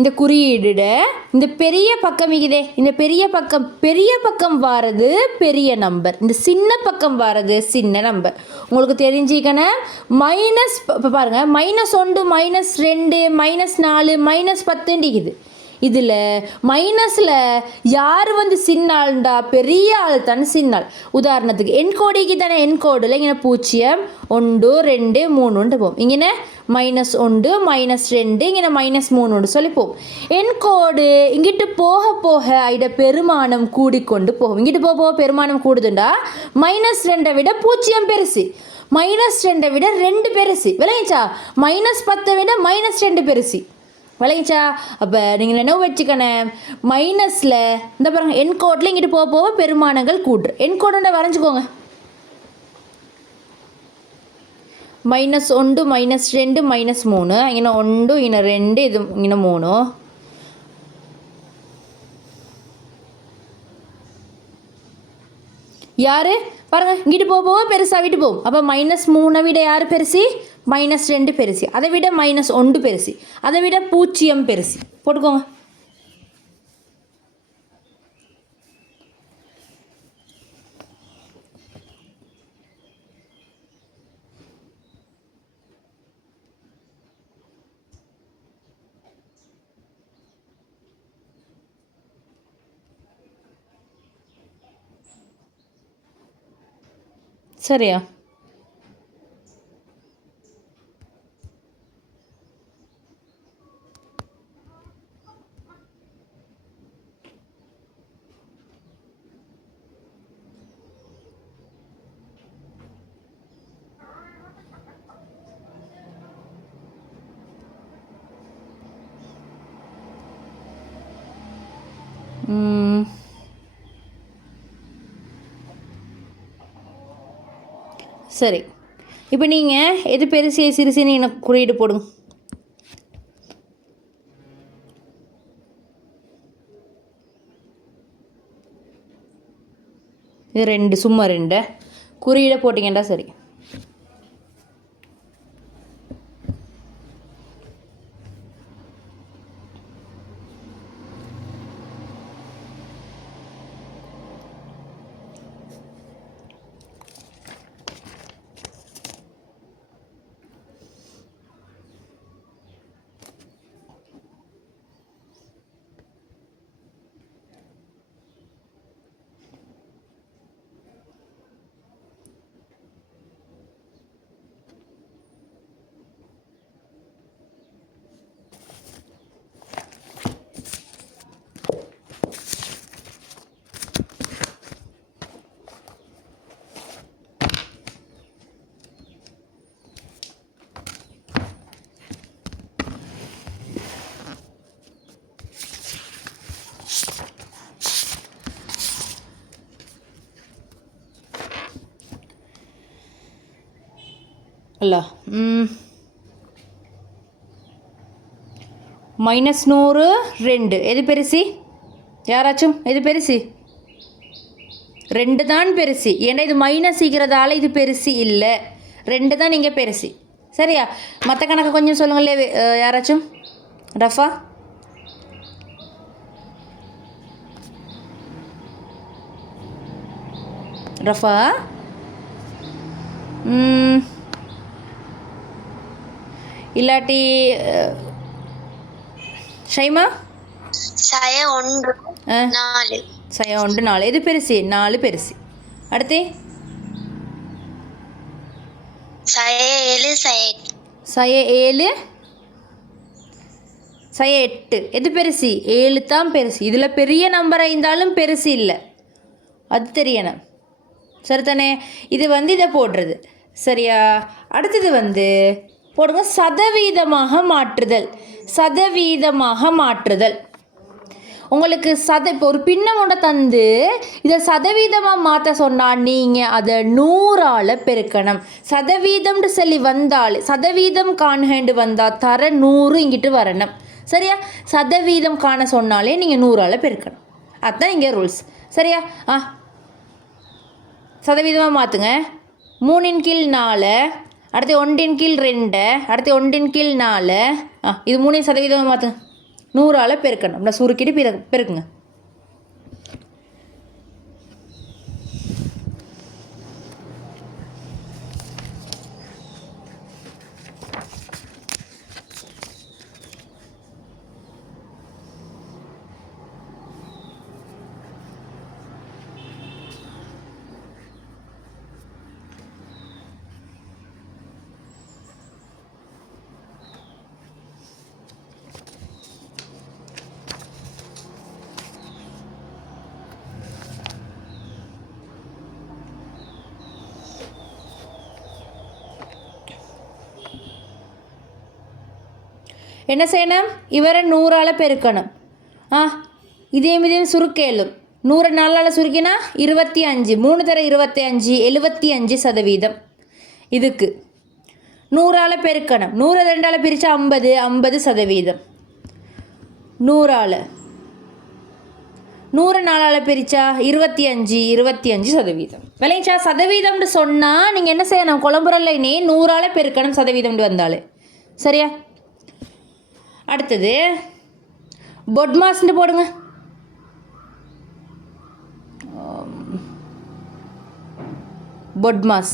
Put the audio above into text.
இந்த குறியீடுட இந்த பெரிய பக்கம் இதே இந்த பெரிய பக்கம் வாரது பெரிய நம்பர், இந்த சின்ன பக்கம் வாரது சின்ன நம்பர். உங்களுக்கு தெரிஞ்சிக்கணும். மைனஸ் இப்போ பாருங்கள், -1 -2 -4 -10 இருக்குது. இதில் மைனஸில் யார் சின்ன ஆள்ண்டா பெரிய ஆள் தானே சின்ன ஆள். உதாரணத்துக்கு என்கோடிக்கு தானே, என்கோடில் இங்கே 0 1 2 3 போகும். இங்கே -1 -2 இங்கே -3 சொல்லி போகும். என்கோடு இங்கிட்டு போக போக இட பெருமானம் கூடிக்கொண்டு போகும். இங்கிட்டு போக போக பெருமானம் கூடுதுண்டா -2 விட 0 பெருசு, -2 விட 2 பெருசு. விளங்கிச்சா? -10 விட -2 பெருசு. விளங்கிச்சா? அப்போ நீங்கள் நினைவு வச்சுக்கணும். மைனஸில் இந்த பாருங்க, என்கோடில் இங்கிட்டு போக போக பெருமானங்கள் கூட்டுரு. என்கோடுன்னு வரைஞ்சிக்கோங்க. -1 -2 -3 இங்கே 1 இங்கே 2 இது இங்கே 3. யார் பாருங்கள், இங்கிட்டு போக போக பெருசாக விட்டு போகும். அப்போ -3 விட யார் பெருசு? -2 பெருசு. அதை விட -1 பெருசு. அதை விட 0 பெருசு. போட்டுக்கோங்க. சரியா? சரி, இப்போ நீங்கள் எது பெருசு சிறுசுன்னு எனக்கு குறியீடு போடுங்க. இது 2 சும்மா 2 குறியீடை போட்டிங்கண்டா சரி. அல்ல -100 2 எது பெருசு? யாராச்சும் எது பெருசு? 2 தான் பெருசு. ஏன்னா இது மைனஸ்ங்கிறதால இது பெருசு இல்லை. 2 தான் நீங்கள் பெருசு. சரியா? மற்ற கணக்கு கொஞ்சம் சொல்லுங்களே யாராச்சும். ரஃபா? ரஃபா? இல்லாட்டி ஷைமா? saya 1 4 saya 1 4 எது பெருசு? 4 பெருசு. அடுத்து saya 7 saya 7 saya 8 எது பெருசு? 7 தான் பெருசு. இதில் பெரிய நம்பராக இருந்தாலும் பெருசு இல்லை, அது தெரியணும். சரிதானே? இது இதை போடுறது சரியா? அடுத்தது போடுங்க சதவீதமாக மாற்றுதல். சதவீதமாக மாற்றுதல் உங்களுக்கு இப்போ ஒரு பின்னமோட தந்து இதை சதவீதமாக மாற்ற சொன்னால் நீங்கள் அதை 100ஆல் பெருக்கணும். சதவீதம்னு சொல்லி வந்தால் சதவீதம் காண்கண்டு வந்தால் தர 100 இங்கிட்டு வரணும். சரியா? சதவீதம் காண சொன்னாலே நீங்கள் 100ஆல் பெருக்கணும். அதுதான் இங்கே ரூல்ஸ். சரியா? சதவீதமாக மாற்றுங்க. 3/4 அடுத்து 1/2 அடுத்து 1/4 இது 3 சதவீதமாக மாற்றுங்க. 100ஆல் பெருக்கணும். நான் சுருக்கிட்டு பெருக்குங்க. என்ன செய்யணும்? இவரை 100ஆல் பெருக்கணும். இதையும் சுருக்கேலும் 100 4ஆல் சுருக்கினா 25, 3 தர 25, 75%. இதுக்கு 100ஆல் பெருக்கணும். 100 2ஆல் பிரித்தா 50, 50%. 100ஆல் 100 4ஆல் பிரித்தா 25, 25%. விளைச்சா சதவீதம்னு சொன்னால் நீங்கள் என்ன செய்யணும்? குழம்புறல்லைனே 100ஆல் பெருக்கணும் சதவீதம்னு வந்தாலே. சரியா? அடுத்தது பொட்மாஸ்ன்னு போடுங்க. பொட்மாஸ்